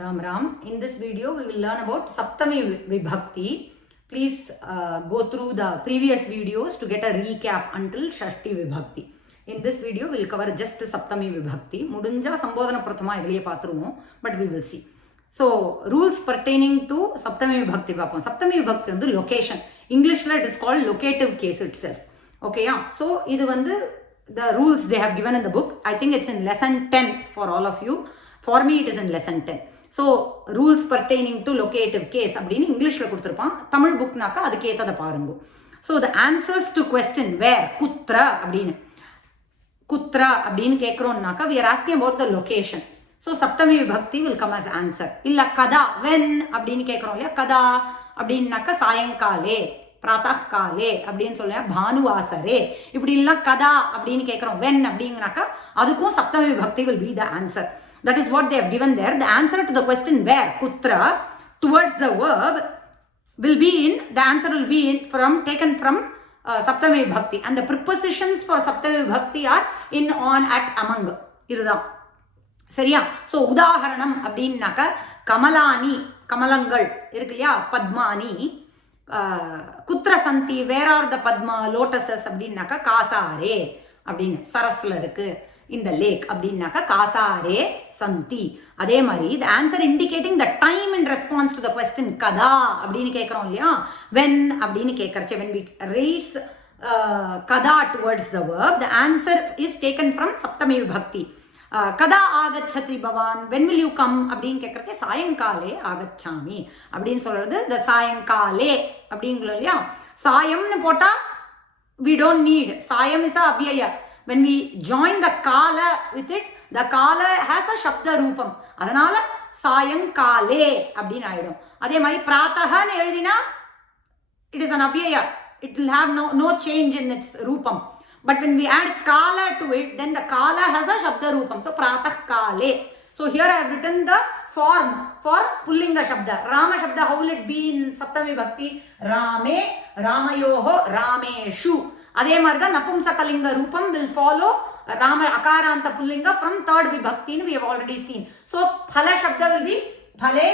Ram Ram. In this video, we will learn about Saptami Vibhakti. Please go through the previous videos to get a recap until Shashti Vibhakti. In this video, we will cover just Saptami Vibhakti. Mudunja Sambodhana Prathama idliye paatrumo, but we will see. So, rules pertaining to Saptami Vibhakti. Saptami Vibhakti is the location. English it is called locative case itself. Okay, yeah. So, this is the rules they have given in the book. I think it's in lesson 10 for all of you. For me, it is in lesson 10. So, rules pertaining to locative case அப்படின்னு இங்கிலீஷில் கொடுத்துருப்பான். தமிழ் புக்னாக்கா அதுக்கு ஏற்றதை பாருங்க. So the answers to question where குத்ர அப்படின்னு கேட்குறோம்னாக்கா we are asking about the location. So சப்தமி விபக்தி will come as answer. இல்லை கதா வென் அப்படின்னு கேட்குறோம் இல்லையா, கதா அப்படின்னாக்கா சாயங்காலே பிராத்தः காலே அப்படின்னு சொல்ல பானுவாசரே இப்படிலாம் கதா அப்படின்னு கேட்குறோம். வென் அப்படிங்கனாக்கா அதுக்கும் சப்தமி விபக்தி will be the answer. That is what they have given there. The answer to the question where, kutra, towards the verb will be in, the answer will be in taken from Saptami Vibhakti. And the prepositions for Saptami Vibhakti are in, on, at, among. இதுதான் சரியா. So உதாரணம் அப்படின்னாக்கா கமலானி கமலங்கள் இருக்கு இல்லையா, பத்மானி, குத்ர சந்தி where are த பத்மா லோட்டசஸ் அப்படின்னாக்கா காசாரே அப்படின்னு சரஸ்ல இருக்கு இந்த லேக் அப்படின்னாக்கா காசாரே சந்தி. அதே மாதிரி the answer indicating the time in response to the question kada அப்படின்னு கேட்குறோம் இல்லையா, when அப்படின்னு கேட்கறச்சு when we raise kada towards the verb, the answer is taken from Saptami Vibhakti. kada agachati bhavan, when will you come அப்படின்னு கேட்கறச்சு சாயங்காலே ஆகச்சாமி அப்படின்னு சொல்றது the சாயங்காலே அப்படிங்களோ இல்லையா. சாயம்னு போட்டா we don't need, சாயம் is a அவ்யய. When we join the kala with it, the kala has a shabda roopam. அதனால சாயங்காலே அப்படின்னு ஆயிடும். அதே மாதிரி பிராத்தஹன்னு எழுதினா it is an avyaya. It will have no change in its roopam. But when we add kala to it, then the kala has a shabda roopam. So pratah kale. So here I have written the form for pullinga shabda. Rama shabda, how will it be in Saptami Vibhakti? Rame, Ramayoho, Rameshu. அதே மாதிரி தான் நபும்சகலிங்க ரூபம் will follow Rama அகாராந்த புல்லிங்க from third vibhakti we have already seen. So phala shabda will be phale,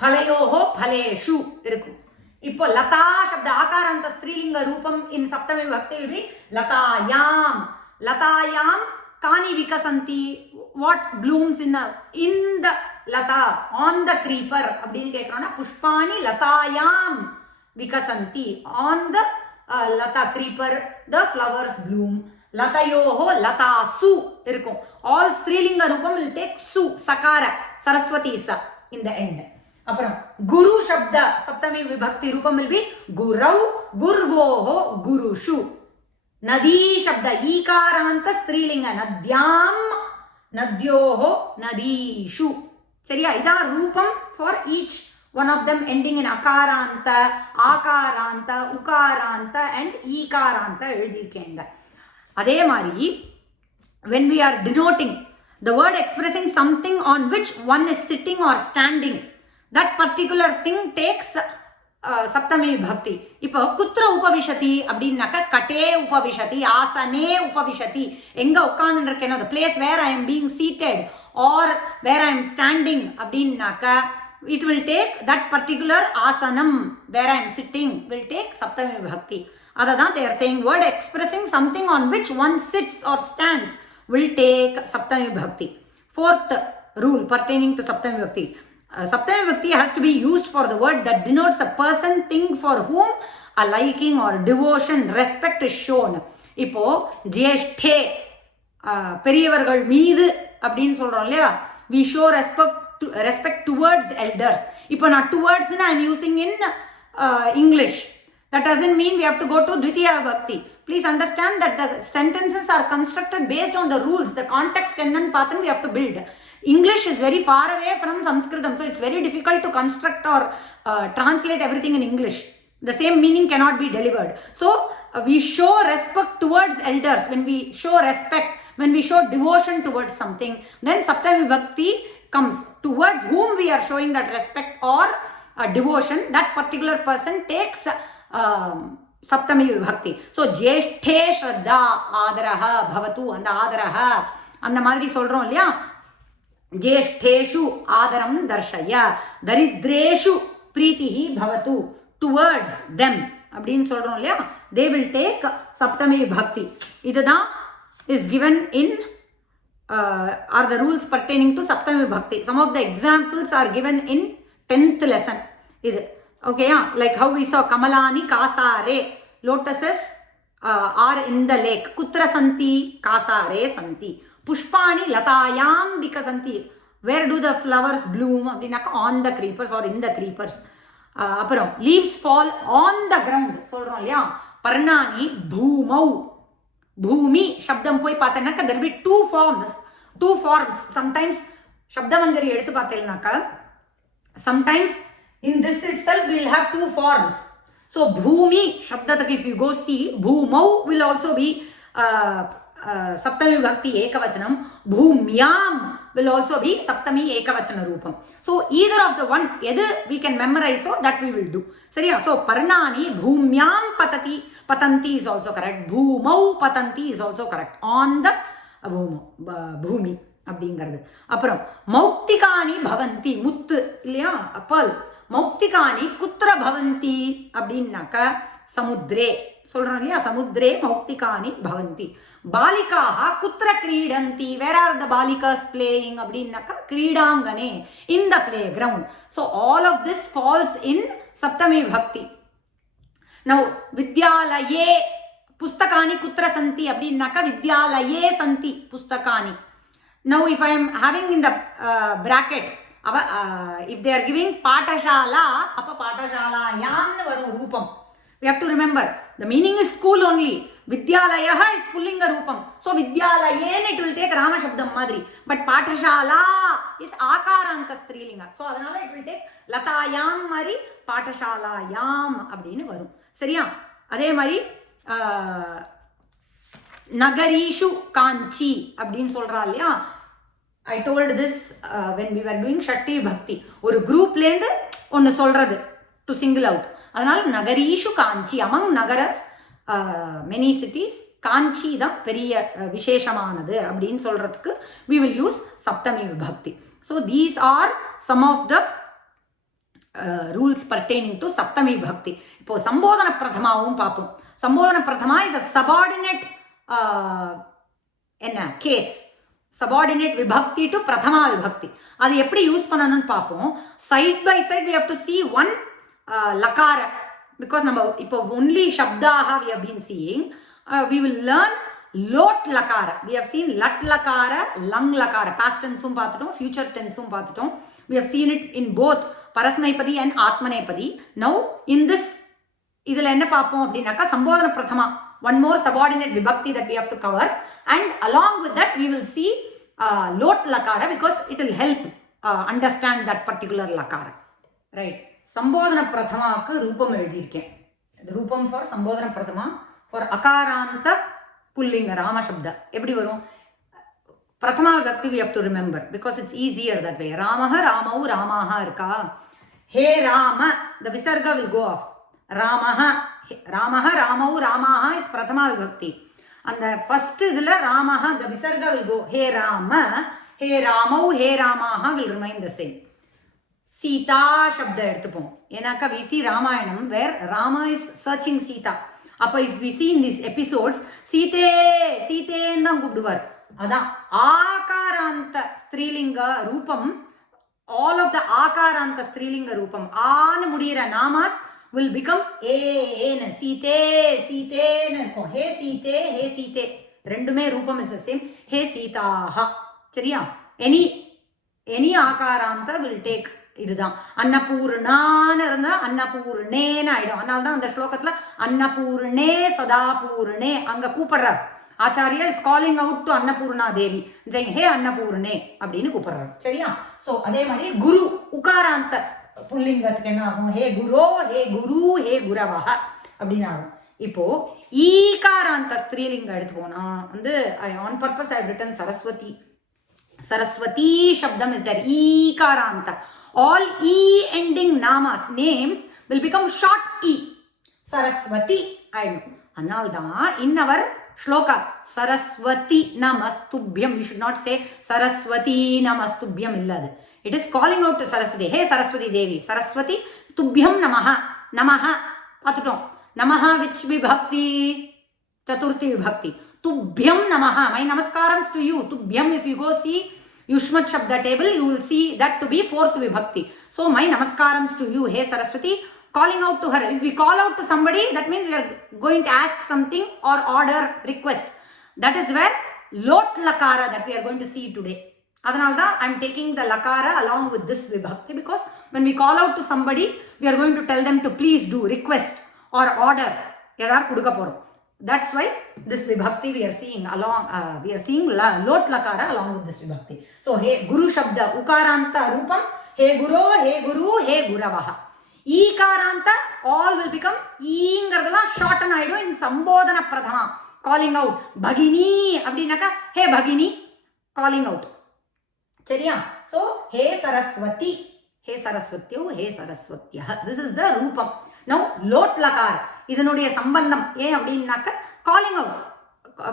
phalayoho, phaleshu இருக்கும். இப்போ லதா சப்த ஆகாராந்த ஸ்திரீலிங்க ரூபம் in சப்தமி விபக்தி will be லதாயாம். லதாயாம் Ghani விகசந்தி, what blooms in the Latha on the creeper அப்படின்னு கேட்குறோம்னா புஷ்பாணி லதாயாம் விகசந்தி, on the lata creeper the flowers bloom. latayoho latasu இருக்கும். all ஸ்திரீலிங்க ரூபம் will take su sakara saraswati sa in the end. அப்புறம் குரு சப்த சப்தமி விபக்தி ரூபம் will be gurau gurvoho gurushu. நதி சப்த ஈகாராந்த ஸ்திரீலிங்க நத்யாம் நத்யோஹோ நதீஷு. சரியா, இதான் ரூபம் for each one of them ending in akaranta, akaranta, ukaranta and ikaranta எழுதியிருக்கேங்க. அதே மாதிரி when we are denoting the word expressing something on which one is sitting or standing, that particular thing takes சப்தமி விபக்தி. இப்போ குத்ர உபவிஷதி அப்படின்னாக்கா கட்டே உபவிஷதி, ஆசனே உபவிஷதி, எங்க உட்கார்ந்து இருக்கேனோ the place where I am being seated or where I am standing அப்படின்னாக்கா it will take that particular asanam where I am sitting will take Saptami Vibhakti. Adha they are saying word expressing something on which one sits or stands will take Saptami Vibhakti. Fourth rule pertaining to Saptami Vibhakti. Saptami Vibhakti has to be used for the word that denotes a person, thing for whom a liking or devotion, respect is shown. இப்போ ஜேஷ்டே பெரியவர்கள் மீது அப்படின்னு சொல்றோம் இல்லையா, we show respect towards elders. இப்போ நான் towards I am using in English. That doesn't mean we have to go to Dvitiya Vibhakti. Please understand that the sentences are constructed based on the rules. The context என்னன்னு பார்த்து we have to build. English is very far away from Sanskritam, so it's very difficult to construct or translate everything in English. The same meaning cannot be delivered. So we show respect towards elders. When we show respect, when we show devotion towards something, then Saptami Vibhakti comes. Towards whom we are showing that respect or devotion, that particular person takes Saptami Vibhakti. So Jeshthe Shraddha Adaraha Bhavatu, and Adaraha அந்த மாதிரி சொல்றோம் இல்லையா. ஜேஷ்டேஷு ஆதரம் தர்ஷய, தரித்ரேஷு பிரீத்திஹி பவது, towards them அப்படின்னு சொல்றோம் இல்லையா, they will take சப்தமி விபக்தி. இதுதான் is given in are the rules pertaining to saptami vibhakti. Some of the examples are given in 10th lesson. இது ஓகேயா, like how we saw kamalani kasare, lotuses are in the lake, kutra santi kasare santi, pushpani latayam vikasanti, where do the flowers bloom அப்படினாக்க on the creepers or in the creepers. அப்புறம் leaves fall on the ground சொல்றோம் இல்லையா, பர்ணானி பூமௌ, பூமி சப்தம் போய் பார்த்தேன்னாக்கா there will be two forms. Sometimes சப்தமஞ்சரி எடுத்து பார்த்தேன்னாக்கா sometimes in this itself we will have two forms. So bhumi shabdatak if you go see, bhumau will also be saptami vibhakti ekavachanam, bhumyam will also be saptami ekavachana roopam. So either of the one edu we can memorize, so that we will do. Seriya, so parnani bhumyam patanti is also correct, bhumau patanti is also correct, on the bhumi அப்படிங்கிறது. அப்புறம் மௌக்திகானி பவந்தி, முத்து இல்லையா, அப்பல், மௌக்திகானி குத்திர பவந்தி அப்படின்னாக்க சமுத்ரே சொல்றோம் இல்லையா, சமுத்ரே மௌக்திகானி பவந்தி. பாலிகாஹ குத்திர கிரீடந்தி, where are த பாலிகாஸ் பிளேயிங் அப்படின்னாக்கா கிரீடாங்கனே, in the play ground. So all of this falls in சப்தமி பக்தி. நவ் வித்யாலயே புஸ்தகானி குத்திர சந்தி அப்படின்னாக்கா வித்யாலயே சந்தி புஸ்தகானி. Now if I am having in the bracket, if they are giving patashala, appa patashala yamnu varum roopam. We have to remember the meaning is school only. Vidyalayah is pullinga roopam, so vidyalayen it will take rama shabdam madri, but patashala is akaranta strilinga, so adanal it will take latayam mari patashala yam அப்படினு வரும். சரியா, அதே மாதிரி நகரீஷு காஞ்சி அப்படின்னு சொல்றா இல்லையா. I told this when we were doing ஷட்டி பக்தி, ஒரு குரூப்லேருந்து ஒன்று சொல்றது டு சிங்கிள் அவுட். அதனால நகரீஷு காஞ்சி, அமங் நகரஸ் மெனி சிட்டிஸ், காஞ்சி தான் பெரிய விசேஷமானது அப்படின்னு சொல்றதுக்கு வி வில் யூஸ் சப்தமி விபக்தி. So these are some of the rules pertaining to சப்தமி விபக்தி. இப்போ சம்போதன பிரதமாவும் பார்ப்போம். சம்போதன பிரதமா இஸ் அ சபார்டினேட் என்ன கேஸ், சபார்டினேட் விபக்தி டு பிரதமா விபக்தி. அது எப்படி யூஸ் பண்ணணும்னு பார்ப்போம். Side by side we have to see one லகார, பிகாஸ் நம்ம இப்போ ஒன்லி சப்தாக we have been seeing, we will learn லோட் லகார. we have seen லட் லகார, லங் லகார, பாஸ்ட் டென்ஸும் பார்த்துட்டோம், ஃபியூச்சர் டென்ஸும் பார்த்துட்டோம். we have seen it in both பரஸ்மைபதி and ஆத்மநேபதி. now in this இதில் என்ன பார்ப்போம் அப்படின்னாக்கா சம்போதன பிரதமா, one more subordinate vibhakti that we have to cover, and along with that we will see lot lakara, because it will help understand that particular lakara, right. சம்போதன பிரதமாக்கு ரூபம் எழுதியிருக்கேன். ரூபம் for சம்போதன பிரதமா for அகாராந்த புல்லிங்க Rama சப்தா எப்படி வரும். பிரதமா விபக்தி we have to remember because it's easier that way. ராமஹ ராமௌ ராமாஹா இருக்கா, ஹே ராம the visarga will go off, ராமஹ ராமஹ ராமௌ ராமாஹா இஸ் பிரதமா விபக்தி. அந்த ஃபர்ஸ்ட் இதுல ராமஹ the visarga will go, hey Rama hey ராமௌ hey ராமாஹா will remain the same. Sita சப்த எடுத்துப்போம், ஏன்னாக்கா we see Ramayanam where Rama is searching Sita. அப்போ if we see in these episodes சீதே சீதேன்னு தான் கூப்பிடுவார். அதான் ஆகாராந்த ஸ்திரீலிங்க ரூபம், all of the ஆகாராந்த ஸ்திரீலிங்க ரூபம் ஆன்னு முடிகிற நாமாஸ் will become ஏன்னு சீதே சீதேன்னு இருக்கும். ஹே சீதே ஹே சீதே ரெண்டுமே ரூபம் இஸ் த சேம். ஹே சீதாஹா. சரியா, எனி ஆகாராந்த will take இதுதான். அன்னபூர்ணான்னு இருந்தா அன்னபூர்ணேன்னு ஆயிடும். அதனால தான் அந்த ஸ்லோகத்துல அன்னபூர்ணே சதாபூர்ணே அங்க கூப்பிடுறார். ஆச்சாரியா is calling out to Annapurna Devi, ஹே அன்னபூர்ணே அப்படின்னு கூப்பிடுறாரு. சரியா, ஸோ அதே மாதிரி குரு உகாராந்த புல்லிங்கத்துக்கு என்ன ஆகும், ஹே குரோ ஹே குரு ஹே குரவஹ அப்படின்னு ஆகும். இப்போ ஈகாராந்த ஸ்திரீலிங்கம் எடுத்து போனா வந்து on purpose I written Saraswati. Saraswati சப்தம் இஸ் தேர். ஈகாராந்த all e ending namas names will become short e, saraswati. I know. அதனால்தான் in our Shloka. Saraswati namastubhyam. We should not say Saraswati namastubhyam illadu. It is calling out to Saraswati. Hey Saraswati Devi. Saraswati tubhyam namaha. Namaha. Patutom. Namaha which vibhakti? Chaturthi vibhakti. Tubhyam namaha. My namaskarams to you. Tubhyam, if you go see Yushmat Shabda table, you will see that to be fourth vibhakti. So my namaskarams to you, hey Saraswati, calling out to her. If we call out to somebody, that means we are going to ask something or order, request. That is where lot lakara that we are going to see today. Adanalda I am taking the lakara along with this vibhakti, because when we call out to somebody, we are going to tell them to please do, request or order. Yadar kudukka porom. That's why this vibhakti we are seeing along, we are seeing lot lakara along with this vibhakti. So, hey Guru Shabda, Ukaranta Rupam, hey Guru, hey Guravaha. Ekaranta, all will become Ingadala shorten I do in Sambodhana Pradhama, calling out. Bhagini, Abdinaka, hey Bhagini, calling out. Chariya. So, hey Saraswati, hey Saraswati, hey Saraswatya. This is the Rupam. Now, lot lakara. இதனுடைய சம்பந்தம் ஏன் அப்படின்னாக்க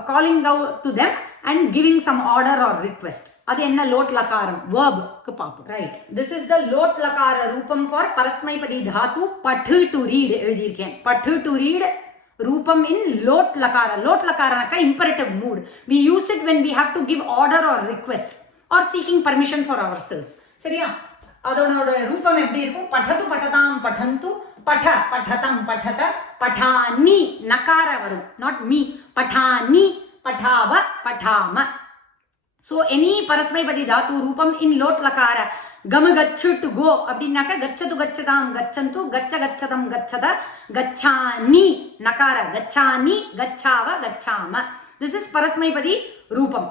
calling out to them and giving some order or request. அது என்ன load லகாரம் verb-க்கு பாப்போம். Right. This is the lot lakara ரூபம் for பரஸ்மைபதி தாத்து பட்டு to read எழுதியிருக்கேன். பட்டு to read ரூபம் in lot lakara. Lot lakaraனாக்க imperative mood. We use it when we have to give order or request or seeking permission for ourselves. சரியா? அதோட ரூபம் எப்படி இருக்கும்? பட்டது பட்டதாம் பட்டந்து பட பட்டதம் பட்டத பட்டானி நகார வரும், not me. Pathani பட்டாவ பட்டாம. So any parasmaipadi dhatu rupam in lot lakara. Gam gacchu to go அப்படின்னாக்க gachatu gachadam gachantu gacha gachadam gachada gachani nakara gachani gachava gachama. This is parasmaipadi rupam.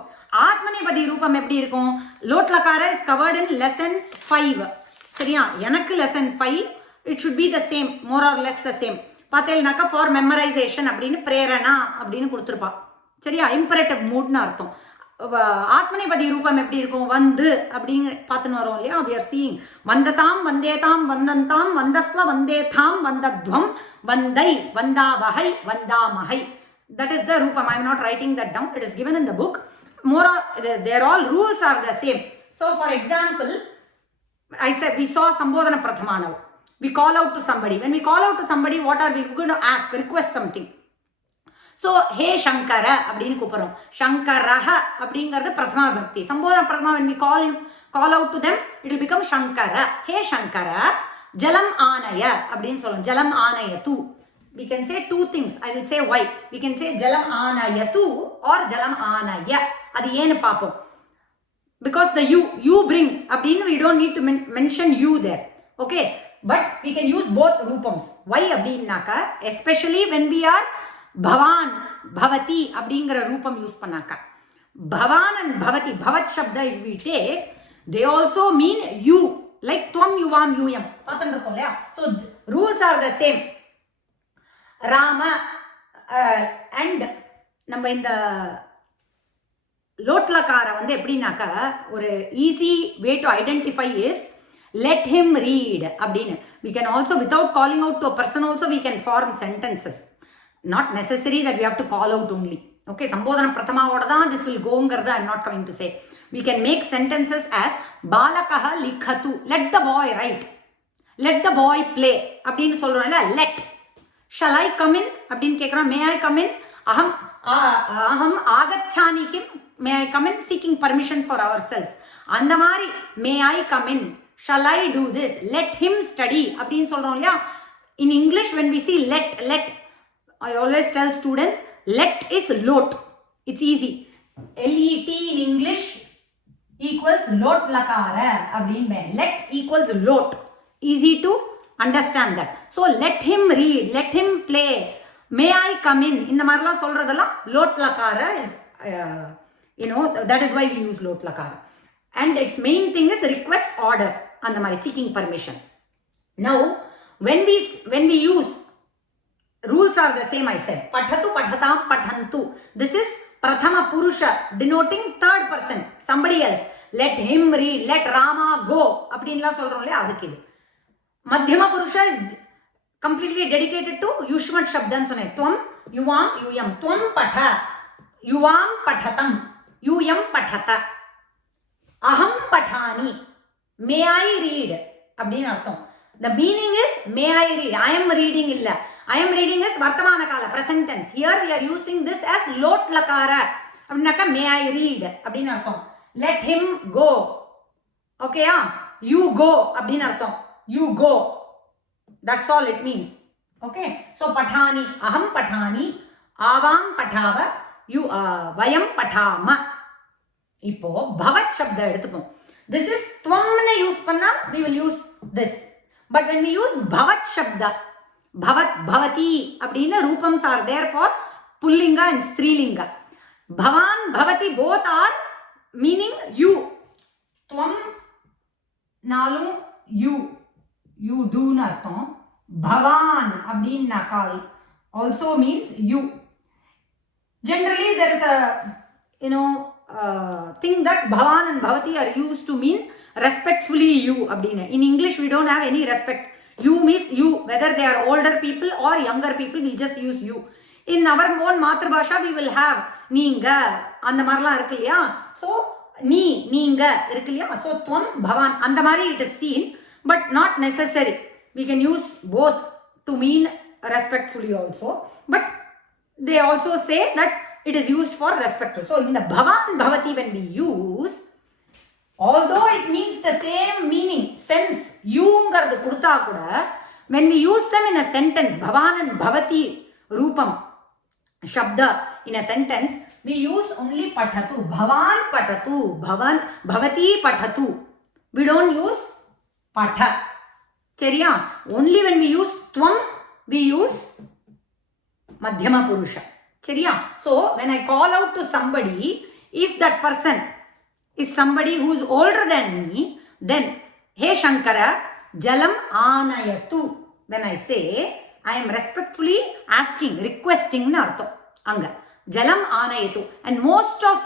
ஆத்மநேபதி ரூபம் எப்படி இருக்கும்? லோட் லகார is covered in lesson 5. சரியா? எனக்கு lesson 5 it should be the same, more or less the same. பார்த்தேல்னாக்கா for memorization அப்படின்னு பிரேரணா அப்படின்னு கொடுத்துருப்பா. சரியா? imperative moodனு அர்த்தம். ஆத்மநேபதி ரூபம் எப்படி இருக்கும்? வந்து அப்படிங்க பார்த்துன்னு வரோம் இல்லையா? we are seeing வந்ததாம் வந்தேதாம் வந்தந்தாம் வந்தஸ்வ வந்தேதாம் வந்தத்வம் வந்தை வந்தாவகை வந்தாமகை. That is the ரூபம். I am not writing that down. It is given in the book. More their all rules are the same. So for example, I said we saw Sambodhana Prathama now. We call out to somebody. When we call out to somebody, what are we going to ask? Request something. So hey Shankara அப்படினு கூப்பிடுறோம். Shankaraha அப்படிங்கிறது பிரதமா பக்தி. Sambodhana Prathama, when we call out to them, it will become Shankara. Hey Shankara, Jalam Anaya அப்படினு சொல்லுவோம். Jalam Anayatu. We can say two things. I will say why. We can say Jalam Anayatu or Jalam Anaya. அது ஏன்னு பாப்போம். Because the you bring அப்படின்னு we don't need to mention you there. Okay. But we can use both rupams. Why அப்படின்னாக்கா especially when we are Bhavan, Bhavati அப்படிங்கிற ரூபம் use பண்ணாக்கா. Bhavan and Bhavati, Bhavat Shabda if we take, they also mean you. Like Tvam, Yuvam, Yuyam. பார்த்துட்டு இருக்கோம் இல்லையா? So rules are the same. Rama and நம்ம இந்த லோட்லகார வந்து எப்படின்னாக்கா ஒரு easy way to identify is let him read அப்படின்னு. We can also, without calling out to a person also, we can form sentences. Not necessary that we have to call out only. Okay, சம்போதன பிரதமாவோட தான் this will goங்கிறத I am not coming to say. We can make sentences as balakaha likhatu. Let the boy write. Let the boy play அப்படின்னு சொல்றோம் இல்ல. Let. Shall I come in அப்படின்னு கேட்குறோம். May I come in? aham agachani kim. May I come in? Seeking permission for ourselves. அந்த மாதிரி may I come in? Shall I do this? Let him study அப்படின்னு சொல்றோம் இல்லையா? In English when we see let, I always tell students, let is lot. It's easy. Let in English equals lot lakara அப்படின்னு. Let equals lot. Easy to understand that. So let him read, let him play, may I come in. இந்த மாதிரிலாம் சொல்றதெல்லாம் lot lakara is that is why we use lot lakara. And its main thing is request, order, அந்த மாதிரி seeking permission. Now when we use, rules are the same. I said pathatu pathatam pathantu. This is prathama purusha denoting third person, somebody else. Let him read, let Rama go அப்படின்லாம் சொல்றோம் இல்லையா? அதுக்கு இது madhyama purusha is completely dedicated to yushmat shabdan சொன்னேன். Tvam, yuvam, yuyam. Tvam patha. யுவாம் படதம், யூயம் படத. அகம் படாமி, மே ஐ read அப்படின்னு அர்த்தம். The meaning is may I read. I am reading illa. I am reading is vartamana kala, present tense. Here we are using this as lot lakara. அப்படின்னாக்கா may I read அப்படின்னு அர்த்தம். Let him go. ஓகேயா? You go அப்படின்னு அர்த்தம். You go. That's all it means. Okay? So patani, aham patani, avam patava, you vayam patama. இப்போ பவத் சப்த எடுத்துப்போம். This is துவம்னு யூஸ் பண்ணா we will use this. But when we use bhavat shabda, bhavat, bhavati அப்படின ரூபம்ஸ் are there for pullinga and strilinga. Bhavan, bhavati both are meaning you. Tvam நாலும் you do னு அர்த்தம். Bhavan அப்படின்னாக்கா also means you. Generally there is a thing that bhavan and bhavati are used to mean respectfully you அப்படினு. In English we don't have any respect. You means you, whether they are older people or younger people, we just use you. In our own Matrubhasha we will have நீங்க அந்த மாதிரிலாம் இருக்கு இல்லையா. So நீங்க இருக்கு இல்லையா. So துவம் பவான் அந்த மாதிரி it is seen, but not necessary. We can use both to mean respectfully also, but they also say that it is used for respectful. So in the bhavan bhavati when we use, although it means the same meaning, sense, யூங்கிறது கொடுத்தா கூட, when we use them in a sentence, bhavan and bhavati rupam shabda in a sentence, we use only patatu. Bhavan patatu, bhavan bhavati patatu. We don't use patha. சரியா? Only when we use tvam, we use madhyama purusha. சரியா? So when I call out to somebody, if that person is somebody who is older than me, then hey Shankara jalam aanayatu. When I say, I am respectfully asking, requesting na artham anga jalam aanayatu. And most of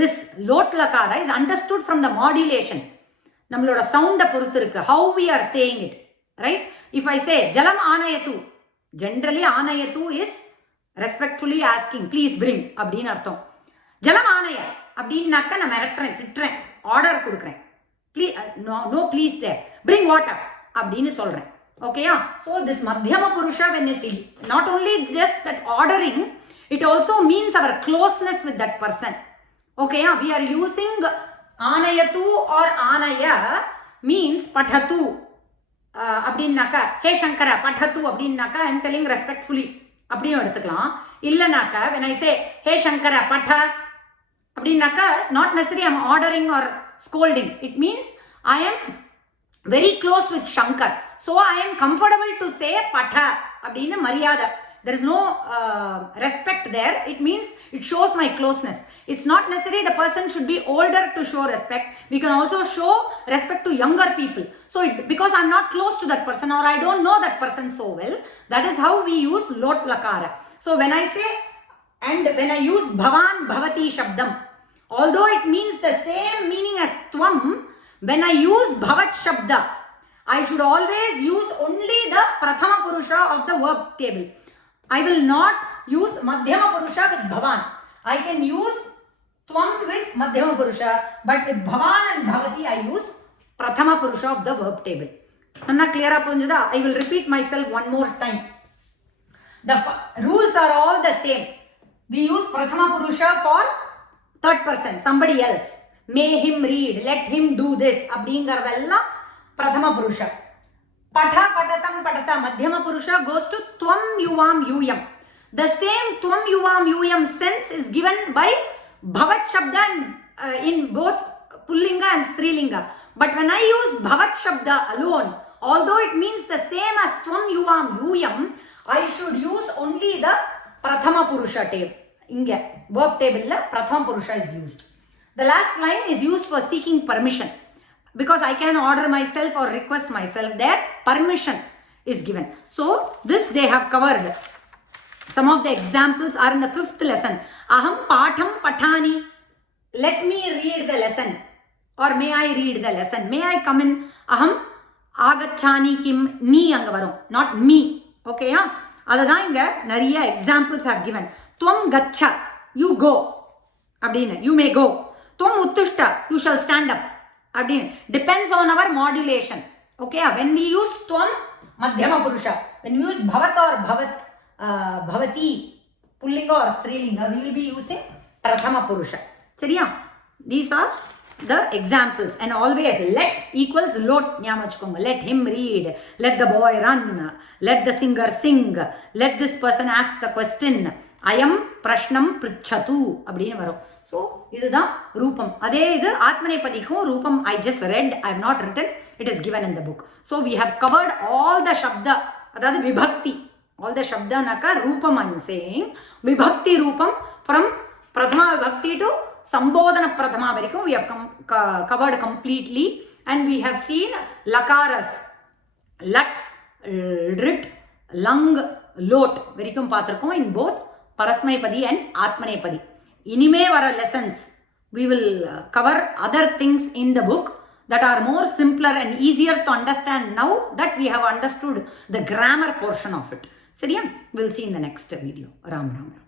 this lot lakara is understood from the modulation. நம்மளோட சவுண்ட பொறுத்து இருக்கு how we are saying it, right? If I say jalam aanayatu, generally aanayatu is respectfully asking, please bring அப்படின்னு அர்த்தம். ஜலம் ஆணைய அப்படின்னாக்கா நான் மிரட்டுறேன், திட்டுறேன், ஆர்டர் கொடுக்குறேன். Please no please there, bring water அப்படின்னு சொல்கிறேன். ஓகேயா? ஸோ திஸ் மத்தியம புருஷா when it not only just that ordering, it also means our closeness with that person. ஓகேயா? We are using ஆனயத்து or ஆனய means படத்து அப்படின்னாக்கா ஹே சங்கர படத்து அப்படின்னாக்கா ஐ எம் டெல்லிங் ரெஸ்பெக்ட்ஃபுல்லி அப்படியும் எடுத்துக்கலாம். இல்லைனாக்கா when I say ஹே சங்கர பட அப்படின்னாக்கா not necessarily I am ordering or scolding. It means I am very close with Shankar. So I am comfortable to say பட அப்படின்னு மரியாதை. There is no respect there. It means it shows my closeness. It's not necessary the person should be older to show respect. We can also show respect to younger people. So because I'm not close to that person or I don't know that person so well, that is how we use lot lakara. So when I say and when I use bhavan bhavati shabdam, although it means the same meaning as tvam, when I use bhavat shabda, I should always use only the prathama purusha of the verb table. I will not use madhyama purusha with bhavan. I can use tvam with madhyama purusha, but with bhavan and bhavati I use prathama purusha of the verb table. Anna clear ah purinjudha? I will repeat myself one more time. The rules are all the same. We use prathama purusha for third person, somebody else. May him read, let him do this அப்படிங்கறதெல்லாம் prathama purusha. Patha patatam patata madhyama purusha goes to tvam yuvam yuyam. The same tvam yuvam yuyam sense is given by bhavat shabda in both pullinga and strilinga. But when I use bhavat shabda alone, although it means the same as tvam yuvam yuyam, I should use only the prathama purusha table. Inge verb table la prathama purusha is used. The last line is used for seeking permission. Because I can order myself or request myself, their permission is given. So this they have covered. Some of the examples are in the 5th lesson. Aham patham patani. Let me read the lesson. Or may I read the lesson? May I come in? Aham agachani kim. Ni anga varum, not me. Okay, yeah? Adha inga nariya examples are given. Tvam gacha. You go அப்படின்னு, you may go. துவம் உத்துஷ்ட, you shall stand up அப்படின்னு. Depends on our modulation. Okay, when we use துவம் மத்தியம புருஷா, when we use bhavat or bhavat, bhavati pullinga or strilinga, we will be using prathama purusha. சரியா? These are the examples. And always let equals lot ஞாபகம் வச்சுக்கோங்க. Let him read, let the boy run, let the singer sing, let this person ask the question, ஐயம் பிரஷ்னம் பிரிச்சது அப்படின்னு வரும். So இதுதான் ரூபம். அதே இது ஆத்மநேபதிக்கும் ரூபம் I just read, I have not written, it is given in the book. So we have covered all the shabda, அதாவது விபக்தி, all the shabdanaka ரூபம் I am saying, விபக்தி ரூபம் from prathama vibhakti to sambodhana prathama varaikkum we have covered completely. And we have seen lakaras, lat, rit, lang, lot varaikkum paathirukom in both parasmaipadi and atmanepadi. Inime vara lessons we will cover other things in the book that are more simpler and easier to understand now that we have understood the grammar portion of it. சரியா? We'll see in the next video. Ram Ram Ram.